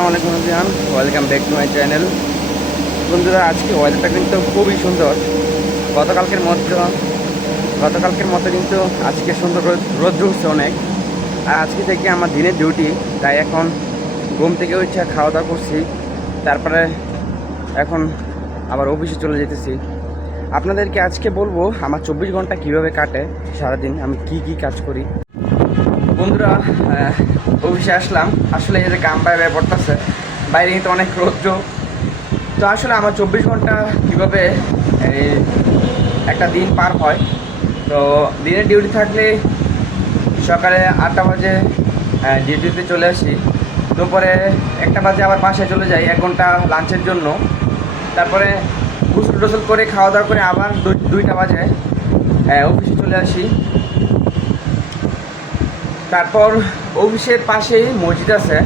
আসসালামু আলাইকুম everyone, welcome back to my channel. বন্ধুরা, আজকে ওয়েদারটা কিন্তু খুবই সুন্দর। গতকালকের মতো কিন্তু আজকে সুন্দর রোদ্র উঠছে অনেক। আর আজকে থেকে আমার দিনের ডিউটি, তাই এখন ঘুম থেকে উঠে খাওয়া দাওয়া করছি। তারপরে এখন আবার অফিসে চলে যেতেছি। আপনাদেরকে আজকে বলবো আমার 24 ঘন্টা কীভাবে কাটে, সারাদিন আমি কি কাজ করি। বন্ধুরা, অফিসে আসলাম। আসলে এই যে গাম বাইরে পড়তেছে, বাইরে কিন্তু অনেক রৌদ্র। তো আসলে আমার 24 ঘন্টা কীভাবে একটা দিন পার হয়। তো দিনের ডিউটি থাকলে সকালে 8টা বাজে ডিউটিতে চলে আসি। দুপুরে 1টা বাজে আবার বাসায় চলে যাই 1 ঘন্টা লাঞ্চের জন্য। তারপরে গোসল টোসল করে খাওয়া দাওয়া করে আবার 2টা বাজে অফিসে চলে আসি। তারপর অফিসের পাশেই মসজিদ আছে,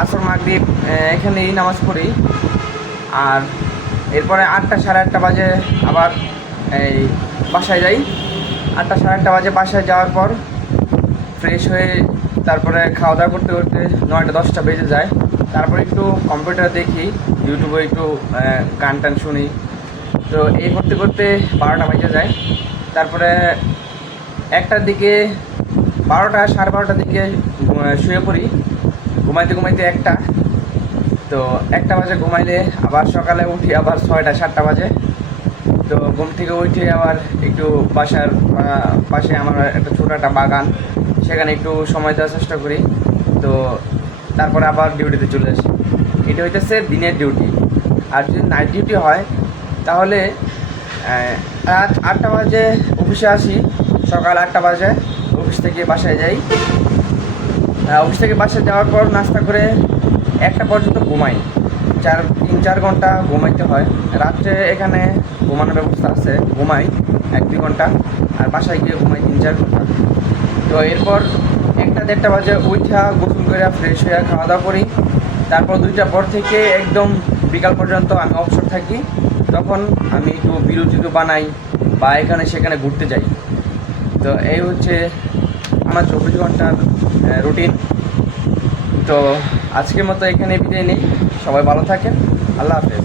আসর মাগরিব এখানেই নামাজ পড়ি। আর এরপরে 8টা সাড়ে 8টা বাজে আবার এই বাসায় যাই। 8টা সাড়ে 8টা বাজে বাসায় যাওয়ার পর ফ্রেশ হয়ে তারপরে খাওয়া দাওয়া করতে করতে 9টা 10টা বেজে যায়। তারপরে একটু কম্পিউটার দেখি, ইউটিউবে একটু গান টান শুনি। তো এই করতে করতে 12টা বেজে যায়। তারপরে 1টার দিকে 12টা সাড়ে 12টার দিকে শুয়ে পড়ি। ঘুমাইতে ঘুমাইতে 1টা। তো 1টা বাজে ঘুমাইলে আবার সকালে উঠি আবার 6টা 7টা বাজে। তো ঘুম থেকে উঠে আবার একটু বাসার পাশে আমার একটা ছোটো একটা বাগান, সেখানে একটু সময় দেওয়ার চেষ্টা করি। তো তারপরে আবার ডিউটিতে চলে আসি। এটা হইতেছে দিনের ডিউটি। আর যদি নাইট ডিউটি হয় তাহলে রাত 8টা বাজে অফিসে আসি। সকাল 8টা বাজে অফিস থেকে বাসায় যাই। অফিস থেকে বাসায় যাওয়ার পর নাস্তা করে 1টা পর্যন্ত ঘুমাই। 3-4 ঘন্টা ঘুমাইতে হয়। রাত্রে এখানে ঘুমানোর ব্যবস্থা আছে, ঘুমাই 1-2 ঘন্টা। আর বাসায় গিয়ে ঘুমাই 3-4 ঘন্টা। তো এরপর 1টা-1:30 বাজে উঠা গোসল করে ফ্রেশ হয়ে খাওয়া দাওয়া করি। তারপর 2টার পর থেকে একদম বিকাল পর্যন্ত আমি অবসর থাকি। তখন আমি একটু ভিডিও বানাই বা এখানে সেখানে ঘুরতে যাই। তো এই হচ্ছে আমার 24 ঘন্টার রুটিন। তো আজকের মতো এখানে বিদায় নিই। সবাই ভালো থাকেন। আল্লাহ হাফেজ।